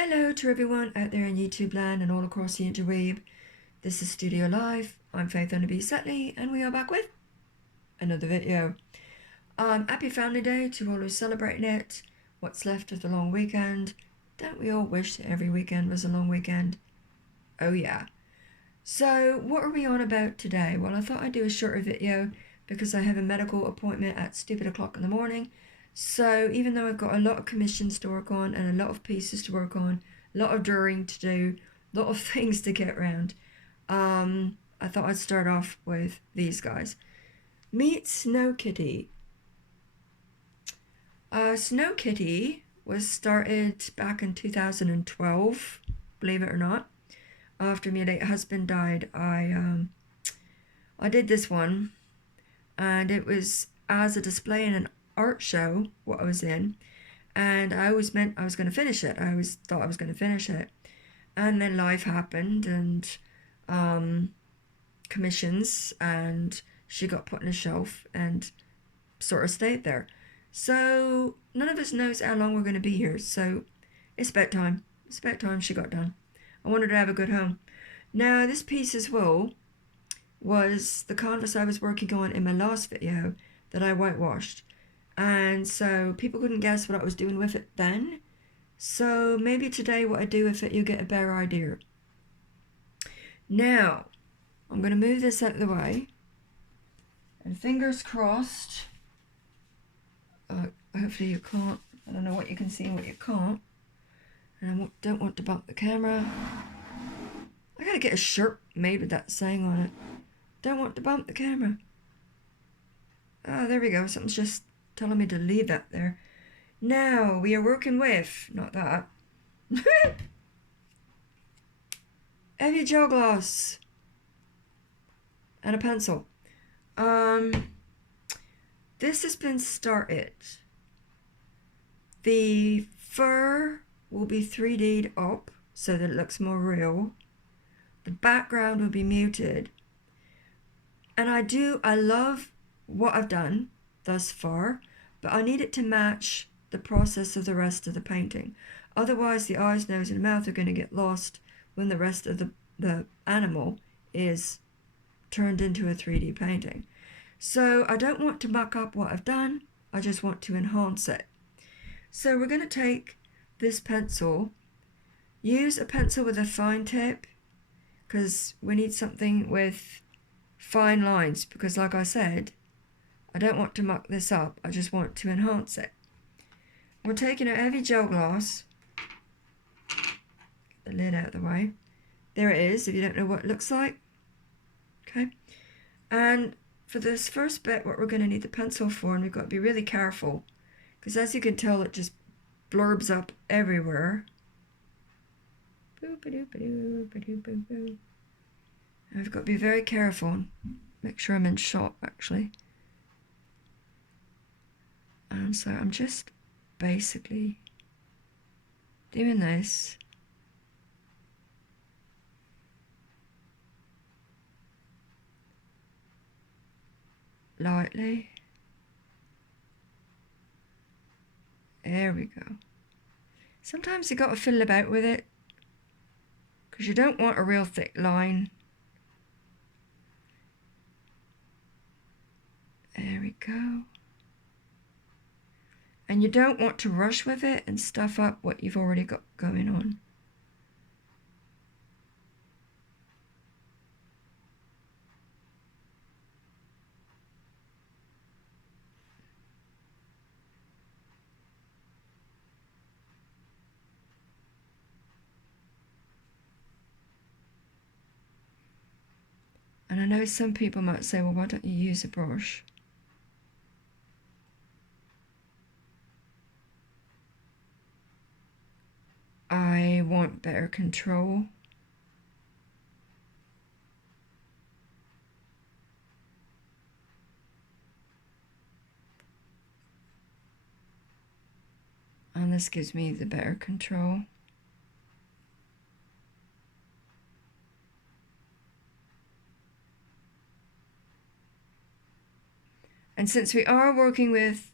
Hello to everyone out there in YouTube land and all across the interweb. This is Studio Live. I'm Faith Unnaby Setley and we are back with another video. Happy Family Day to all who's celebrating it. What's left of the long weekend. Don't we all wish that every weekend was a long weekend? Oh yeah. So what are we on about today? Well, I thought I'd do a shorter video because I have a medical appointment at stupid o'clock in the morning. So even though I've got a lot of commissions to work on and a lot of pieces to work on, a lot of drawing to do, a lot of things to get around, I thought I'd start off with these guys. Meet Snow Kitty. Snow Kitty was started back in 2012, believe it or not. After my late husband died, I did this one, and it was as a display in an art show what I was in, and I always meant I was going to finish it. I always thought I was going to finish it, and then life happened, and commissions, and she got put on a shelf and sort of stayed there. So none of us knows how long we're going to be here, so it's about time. It's about time she got done. I wanted to have a good home. Now this piece as well was the canvas I was working on in my last video that I whitewashed, and so people couldn't guess what I was doing with it then. So maybe today what I do with it, you'll get a better idea. Now I'm going to move this out of the way, and fingers crossed, hopefully you can't, I don't know what you can see and what you can't, and I don't want to bump the camera. I gotta get a shirt made with that saying on it. Don't want to bump the camera. Oh, there we go. Something's just telling me to leave that there. Now we are working with, not that, heavy gel gloss and a pencil. This has been started. The fur will be 3D'd up so that it looks more real. The background will be muted. And I love what I've done thus far, but I need it to match the process of the rest of the painting. Otherwise the eyes, nose and mouth are going to get lost when the rest of the animal is turned into a 3D painting. So I don't want to muck up what I've done, I just want to enhance it. So we're going to take this pencil, use a pencil with a fine tip, because we need something with fine lines, because like I said, I don't want to muck this up, I just want to enhance it. We're taking a heavy gel gloss, get the lid out of the way, there it is if you don't know what it looks like. Okay, and for this first bit what we're going to need the pencil for, and we've got to be really careful, because as you can tell it just blurbs up everywhere. I've got to be very careful and make sure I'm in shot actually. And so I'm just basically doing this. Lightly. There we go. Sometimes you got to fiddle about with it, because you don't want a real thick line. There we go. And you don't want to rush with it and stuff up what you've already got going on. And I know some people might say, well, why don't you use a brush? I want better control. And this gives me the better control. And since we are working with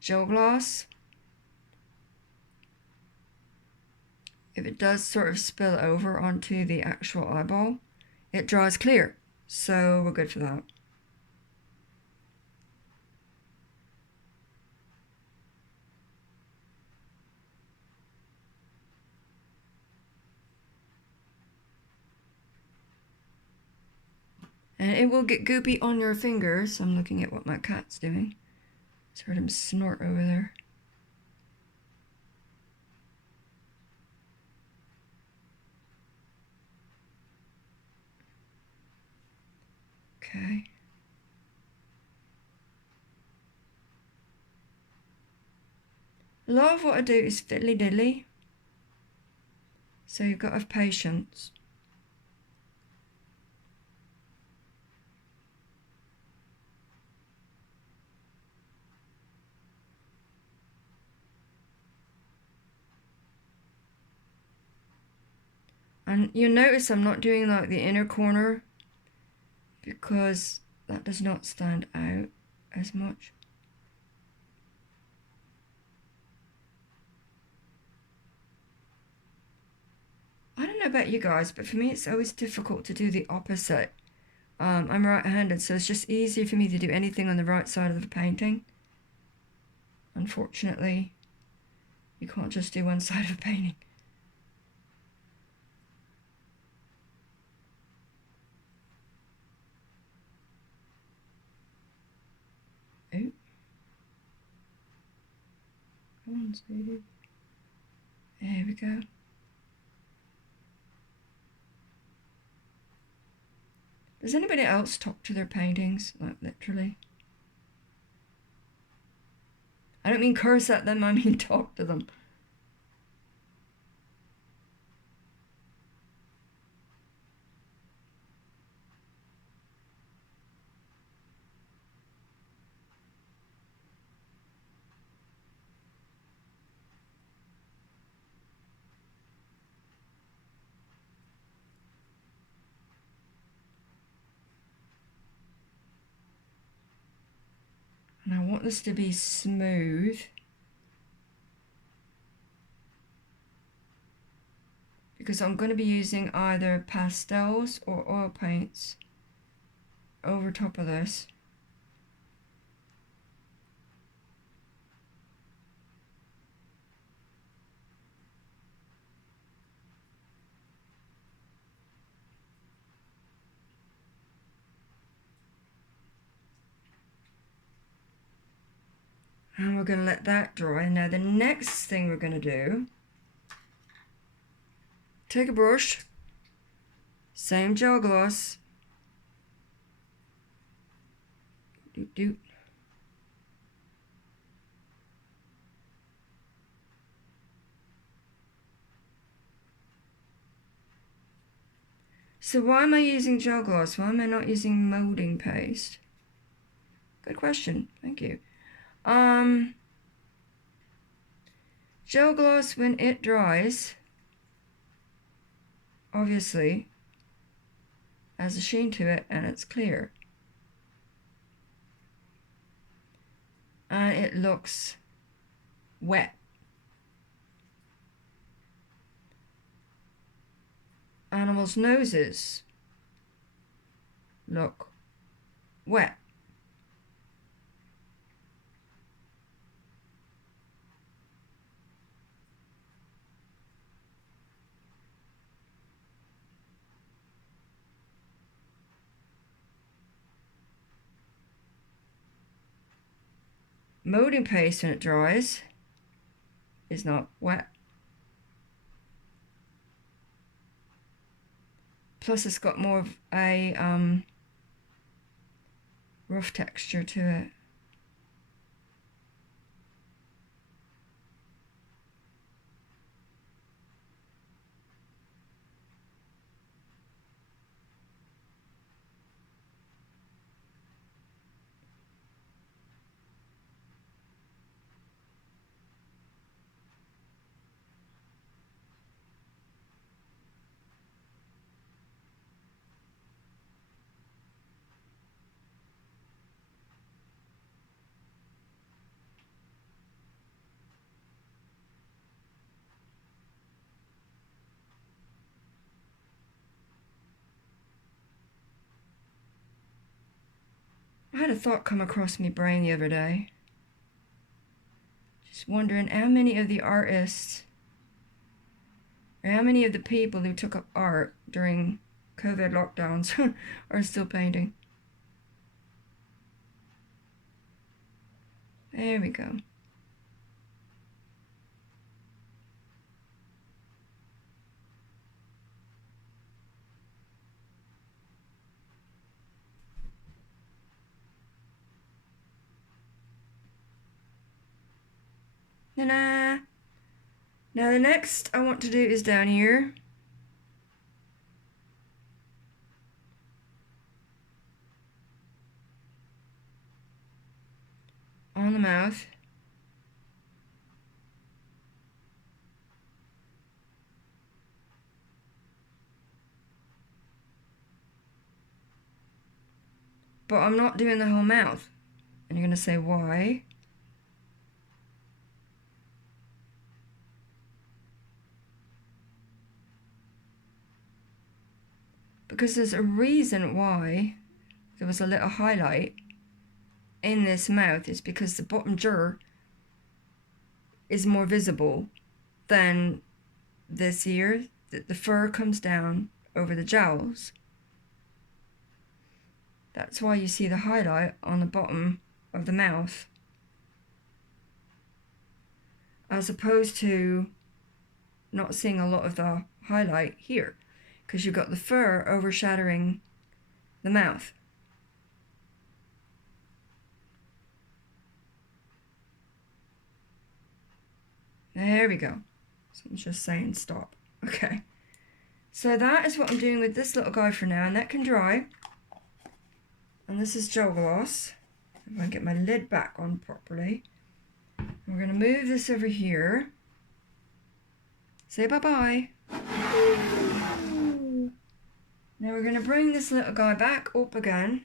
gel gloss, if it does sort of spill over onto the actual eyeball, it dries clear. So we're good for that. And it will get goopy on your fingers. I'm looking at what my cat's doing. Just heard him snort over there. Okay. A lot of what I do is fiddly diddly. So you've got to have patience. And you'll notice I'm not doing like the inner corner because that does not stand out as much. I don't know about you guys, but for me it's always difficult to do the opposite. I'm right-handed, so it's just easier for me to do anything on the right side of the painting. Unfortunately, you can't just do one side of a painting. Oh. Come on, sweetie. There we go. Does anybody else talk to their paintings? Like, literally? I don't mean curse at them, I mean talk to them. And I want this to be smooth. Because I'm going to be using either pastels or oil paints over top of this. And we're going to let that dry. Now the next thing we're going to do, take a brush, same gel gloss, doot doot. So why am I using gel gloss? Why am I not using molding paste? Good question, thank you. Gel gloss, when it dries, obviously has a sheen to it and it's clear. And it looks wet. Animals' noses look wet. Molding paste, when it dries, is not wet. Plus it's got more of a rough texture to it. I had a thought come across my brain the other day. Just wondering how many of the artists, or how many of the people who took up art during COVID lockdowns are still painting. There we go. Ta-da! Now the next I want to do is down here. On the mouth. But I'm not doing the whole mouth. And you're going to say, why? Because there's a reason why there was a little highlight in this mouth. Is because the bottom jaw is more visible than this here. The fur comes down over the jowls. That's why you see the highlight on the bottom of the mouth, as opposed to not seeing a lot of the highlight here, because you've got the fur overshadowing the mouth. There we go. So I'm just saying stop. Okay. So that is what I'm doing with this little guy for now, and that can dry. And this is gel gloss. If I get my lid back on properly. We're going to move this over here. Say bye-bye. Now we're going to bring this little guy back up again.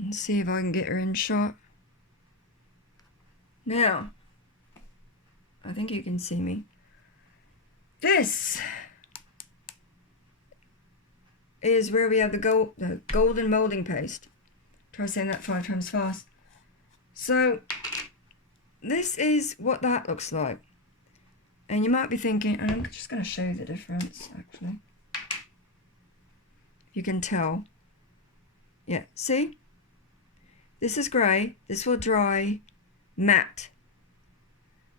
And see if I can get her in shot. Now, I think you can see me. This is where we have the golden molding paste. Try saying that 5 times fast. So this is what that looks like. And you might be thinking, and I'm just going to show you the difference actually. You can tell. Yeah, see? This is grey. This will dry matte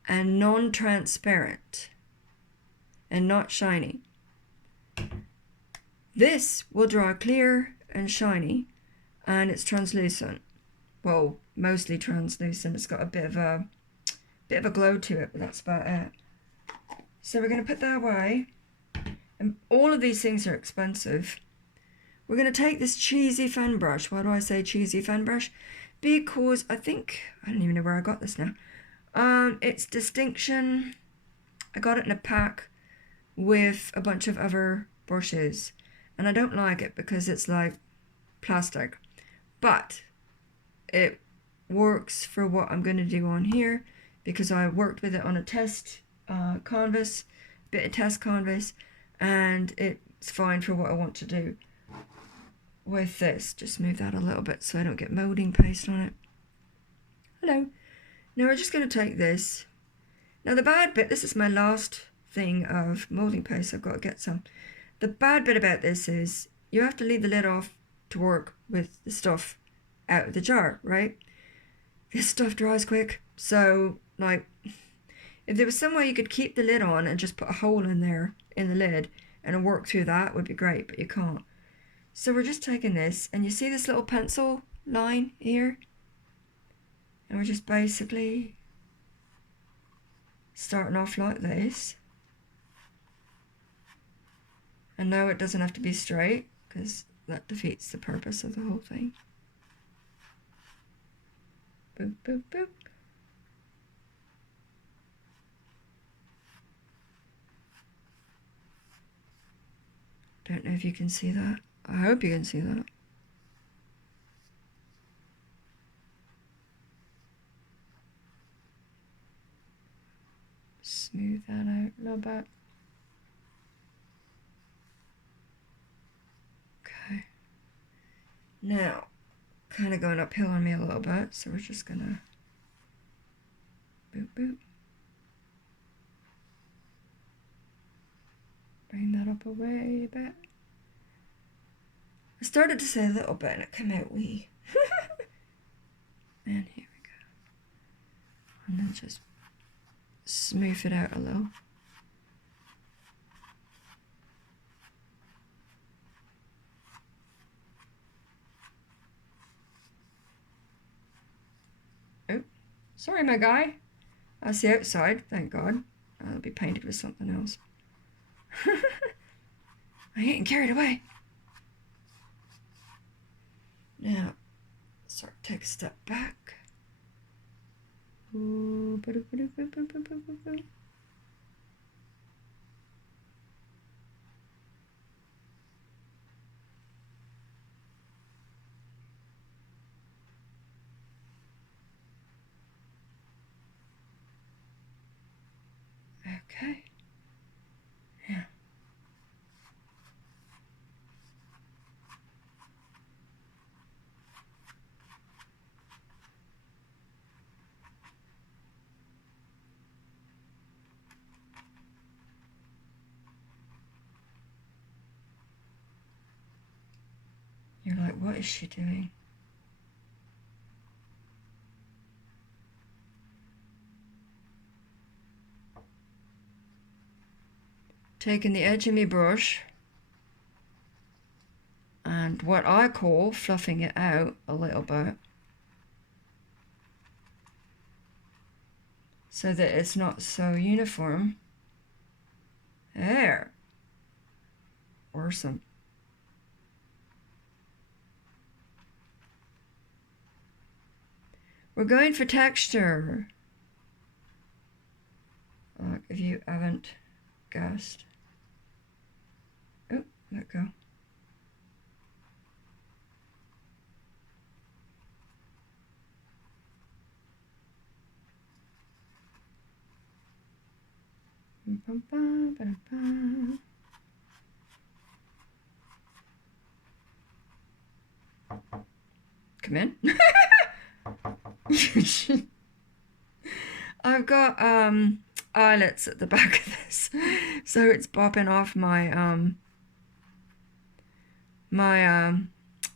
and non-transparent and not shiny. This will dry clear and shiny, and it's translucent. Well, mostly translucent. It's got a bit of a glow to it, but that's about it. So we're going to put that away. And all of these things are expensive. We're going to take this cheesy fan brush. Why do I say cheesy fan brush? Because I don't even know where I got this now. It's Distinction. I got it in a pack with a bunch of other brushes. And I don't like it because it's like plastic. But it works for what I'm going to do on here, because I worked with it on a test canvas, bit of test canvas, and it's fine for what I want to do with this. Just move that a little bit so I don't get molding paste on it. Hello. Now we're just going to take this. Now the bad bit, this is my last thing of molding paste. I've got to get some. The bad bit about this is you have to leave the lid off to work with the stuff out of the jar, right? This stuff dries quick. So, like, if there was some way you could keep the lid on and just put a hole in there in the lid and work through that, would be great, but you can't. So we're just taking this, and you see this little pencil line here? And we're just basically starting off like this. And no, it doesn't have to be straight, because that defeats the purpose of the whole thing. Boop, boop, boop. Don't know if you can see that. I hope you can see that. Smooth that out a little bit. Now, kind of going uphill on me a little bit, so we're just gonna boop boop. Bring that up a way bit. I started to say a little bit and it came out wee. And here we go. And then just smooth it out a little. Oh, sorry my guy. That's the outside, thank God. I'll be painted with something else. I'm getting carried away. Now, sort of take a step back. Ooh, okay. Yeah. You're like, what is she doing? Taking the edge of my brush and what I call fluffing it out a little bit so that it's not so uniform. There. Awesome. We're going for texture. If you haven't guessed. Oh, let go. Come in. I've got eyelets at the back of this, so it's bopping off my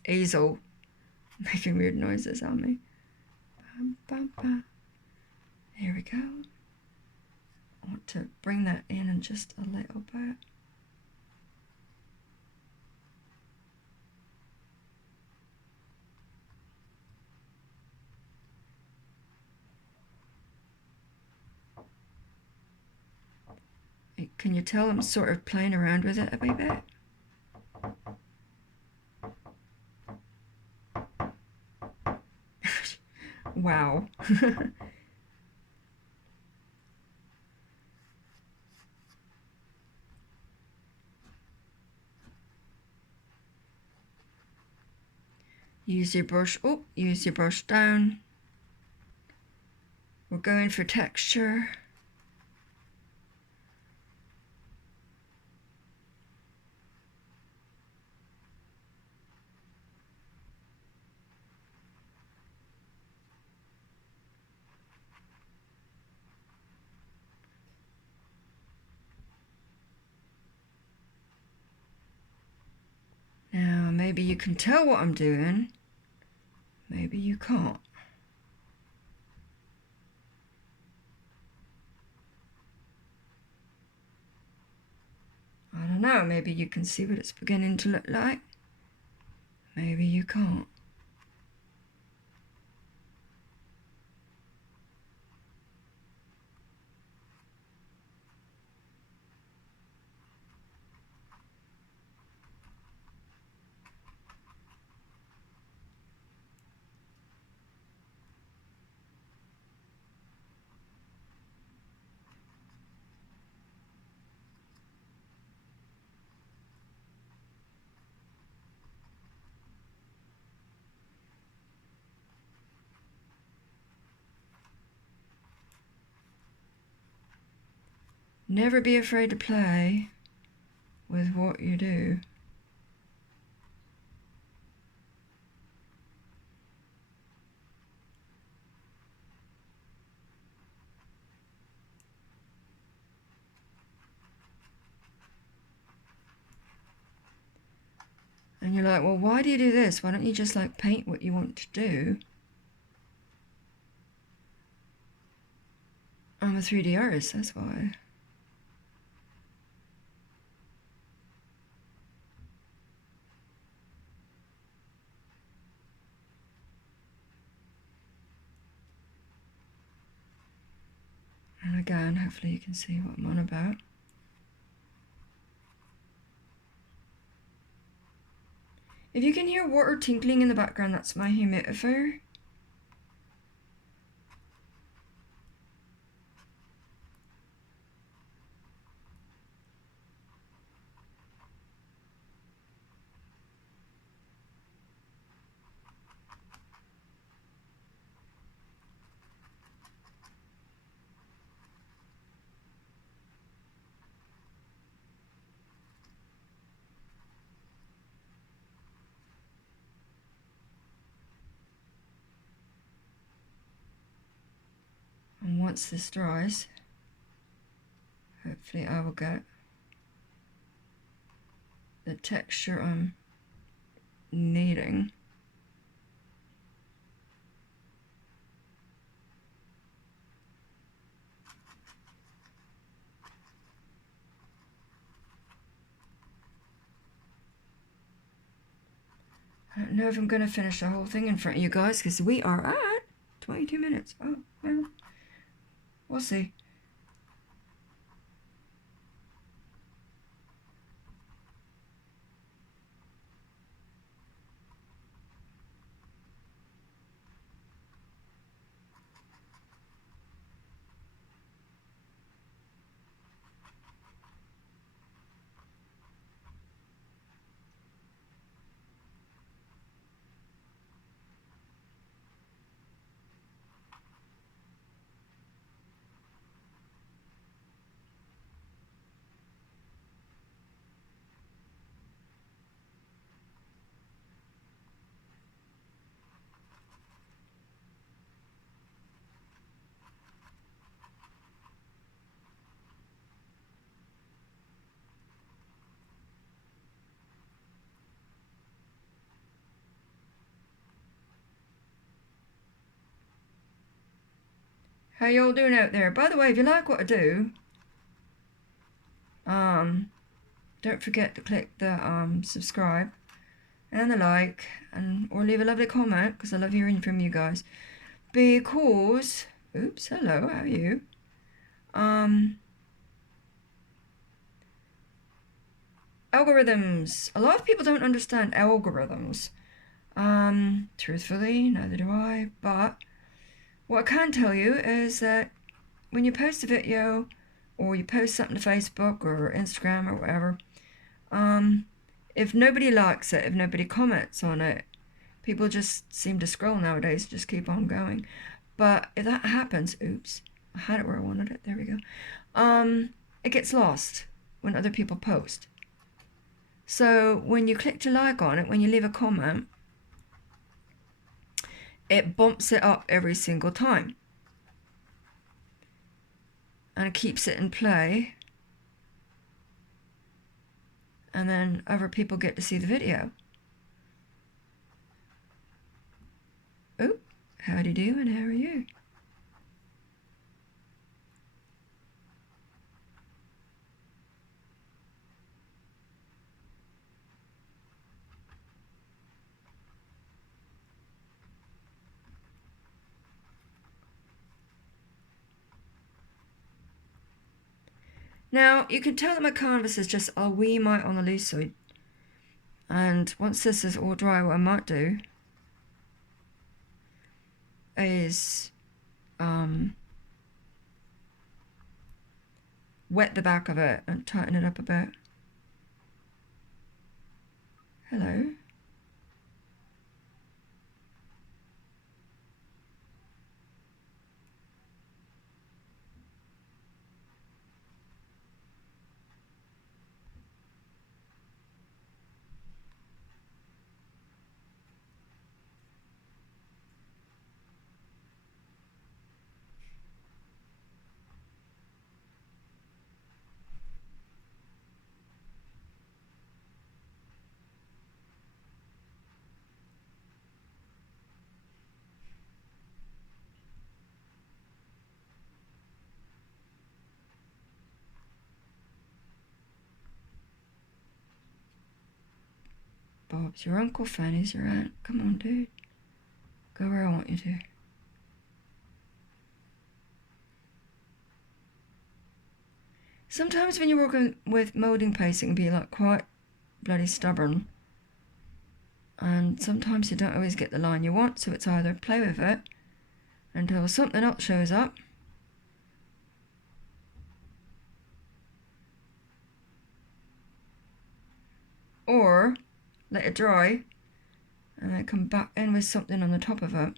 easel, making weird noises on me. Here we go. I want to bring that in just a little bit. Can you tell I'm sort of playing around with it a wee bit? Wow. Use your brush, use your brush down. We're going for texture. Now, maybe you can tell what I'm doing. Maybe you can't. I don't know, maybe you can see what it's beginning to look like. Maybe you can't. Never be afraid to play with what you do. And you're like, well, why do you do this? Why don't you just like paint what you want to do? I'm a 3D artist, that's why. And again, hopefully you can see what I'm on about. If you can hear water tinkling in the background, that's my humidifier. And once this dries, hopefully I will get the texture I'm needing. I don't know if I'm going to finish the whole thing in front of you guys because we are at 22 minutes. Oh, well, we'll see. How y'all doing out there? By the way, if you like what I do, don't forget to click the subscribe and the like, and or leave a lovely comment because I love hearing from you guys. Because, oops, hello, how are you? Algorithms. A lot of people don't understand algorithms. Truthfully, neither do I. But what I can tell you is that when you post a video or you post something to Facebook or Instagram or whatever, if nobody likes it, if nobody comments on it, people just seem to scroll nowadays, just keep on going. But if that happens, oops, I had it where I wanted it, there we go. It gets lost when other people post. So when you click to like on it, when you leave a comment, it bumps it up every single time. And it keeps it in play. And then other people get to see the video. Oh, how do you do and how are you? Now, you can tell that my canvas is just a wee mite on the loose side. And once this is all dry, what I might do is wet the back of it and tighten it up a bit. Hello. Bob's your uncle, Fanny's your aunt. Come on, dude. Go where I want you to. Sometimes when you're working with moulding paste, it can be like quite bloody stubborn. And sometimes you don't always get the line you want, so it's either play with it until something else shows up, or let it dry and then come back in with something on the top of it.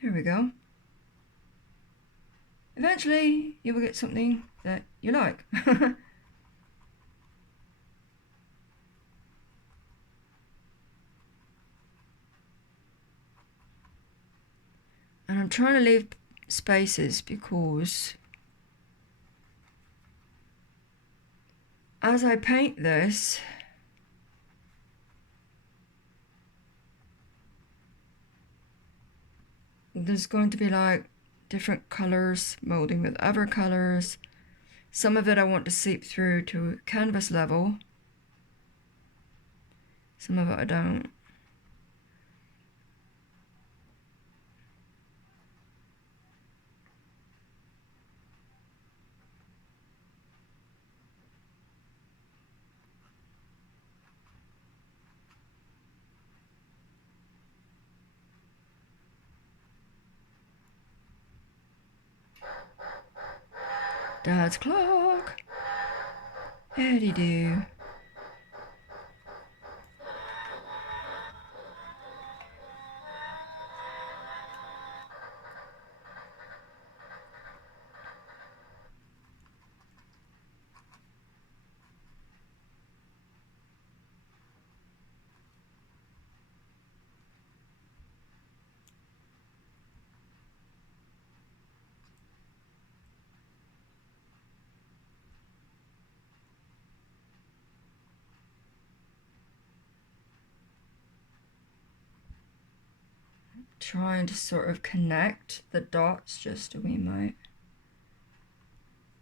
Here we go. Eventually you will get something that you like. And I'm trying to leave spaces because as I paint this, there's going to be like different colors molding with other colors. Some of it I want to seep through to canvas level. Some of it I don't. Dad's clock. Howdy do. Trying to sort of connect the dots just a wee mite.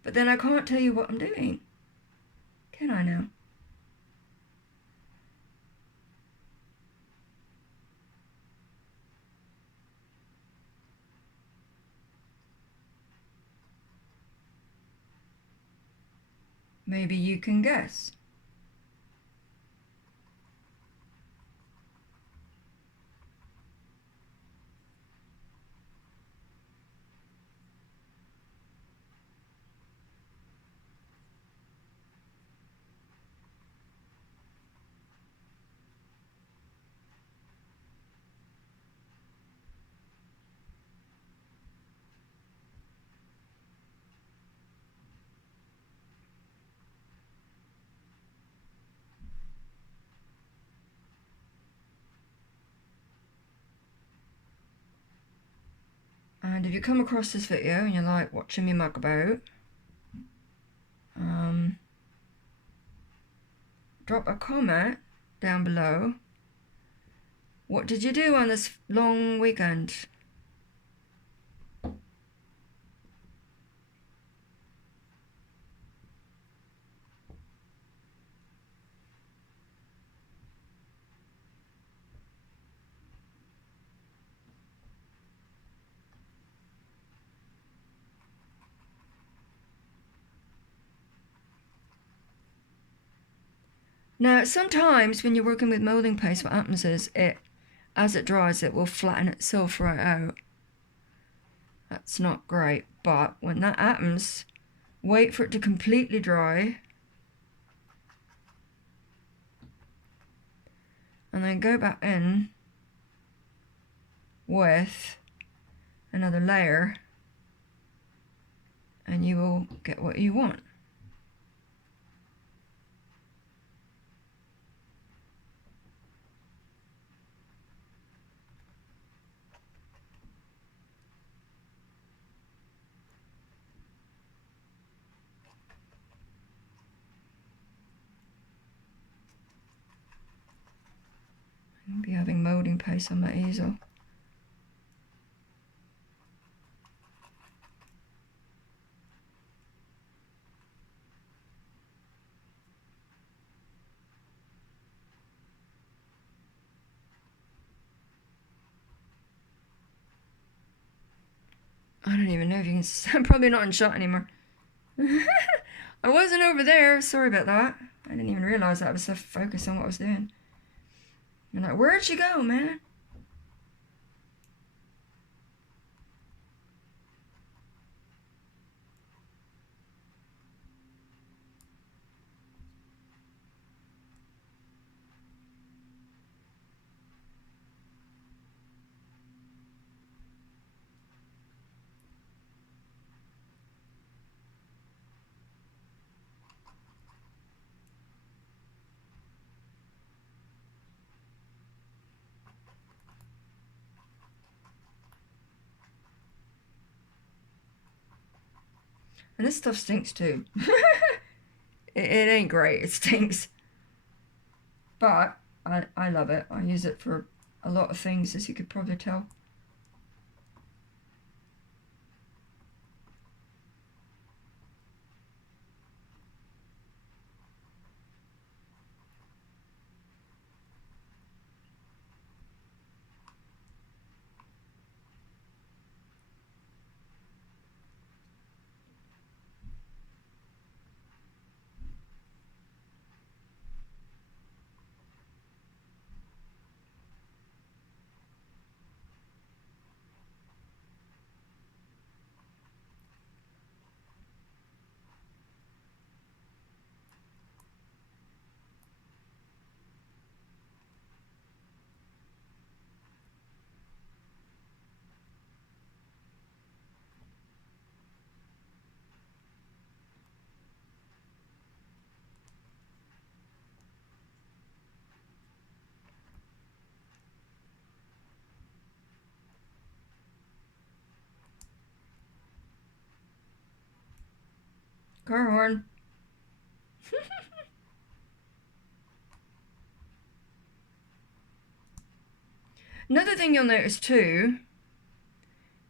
But then I can't tell you what I'm doing. Can I now? Maybe you can guess. And if you come across this video and you like watching me muck about, drop a comment down below. What did you do on this long weekend? Now, sometimes when you're working with moulding paste, what happens is as it dries, it will flatten itself right out. That's not great, but when that happens, wait for it to completely dry. And then go back in with another layer. and you will get what you want. I'll be having moulding paste on my easel. I don't even know if you can. I'm probably not in shot anymore. I wasn't over there. Sorry about that. I didn't even realize that I was so focused on what I was doing. I'm like, where'd you go, man? And this stuff stinks too. It ain't great, it stinks. But I love it. I use it for a lot of things, as you could probably tell. Car horn. Another thing you'll notice too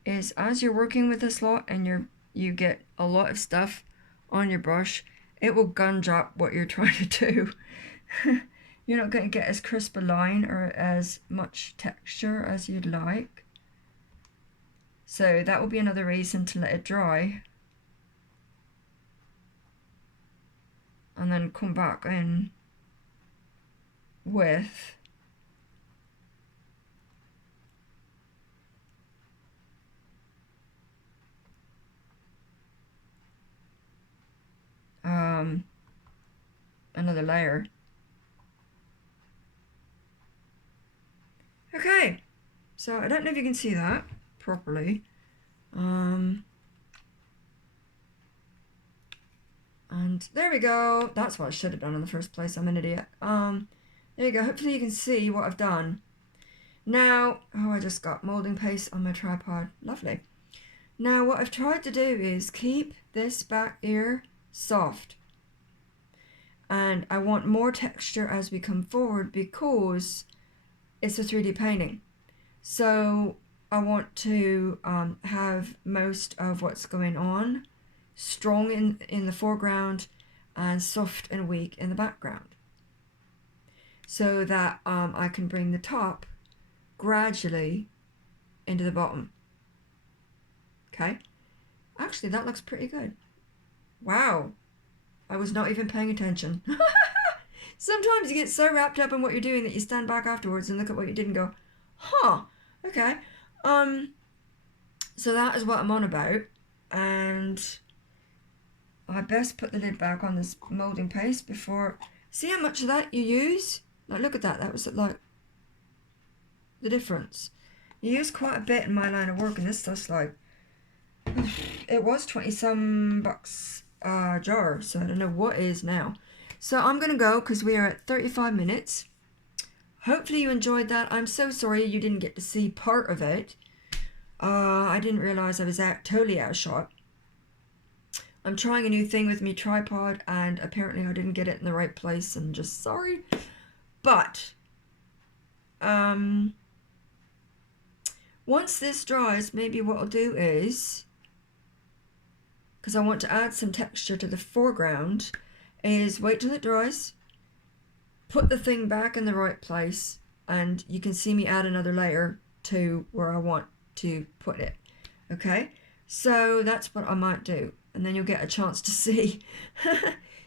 is as you're working with this lot and you get a lot of stuff on your brush, it will gunge up what you're trying to do. You're not going to get as crisp a line or as much texture as you'd like. So that will be another reason to let it dry. And then come back in with another layer. Okay, so I don't know if you can see that properly. And there we go. That's what I should have done in the first place. I'm an idiot. There you go. Hopefully you can see what I've done. Now, oh, I just got moulding paste on my tripod. Lovely. Now, what I've tried to do is keep this back ear soft. And I want more texture as we come forward because it's a 3D painting. So I want to have most of what's going on strong in the foreground and soft and weak in the background, so that I can bring the top gradually into the bottom. Okay, actually that looks pretty good. Wow, I was not even paying attention. Sometimes you get so wrapped up in what you're doing that you stand back afterwards and look at what you did and go, huh, okay. So that is what I'm on about, and I best put the lid back on this moulding paste before. See how much of that you use? Like, look at that. That was like the difference. You use quite a bit in my line of work, and this stuff's like it was 20 some bucks a jar, so I don't know what is now. So I'm gonna go because we are at 35 minutes. Hopefully you enjoyed that. I'm so sorry you didn't get to see part of it. I didn't realize I was totally out of shot. I'm trying a new thing with me tripod and apparently I didn't get it in the right place and just sorry. But once this dries, maybe what I'll do is, because I want to add some texture to the foreground, is wait till it dries, put the thing back in the right place, and you can see me add another layer to where I want to put it. Okay, so that's what I might do, and then you'll get a chance to see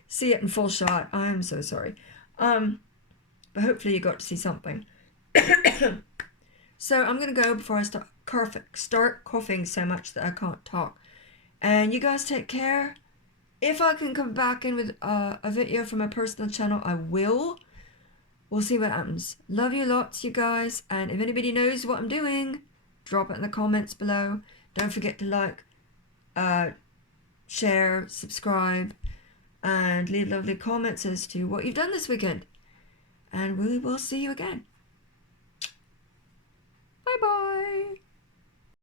see it in full shot. I'm so sorry, but hopefully you got to see something. So I'm gonna go before I start coughing so much that I can't talk. And you guys take care. If I can come back in with a video from my personal channel, I will. We'll see what happens. Love you lots, you guys. And if anybody knows what I'm doing, drop it in the comments below. Don't forget to like, share, subscribe, and leave lovely comments as to what you've done this weekend. And we will see you again. Bye bye.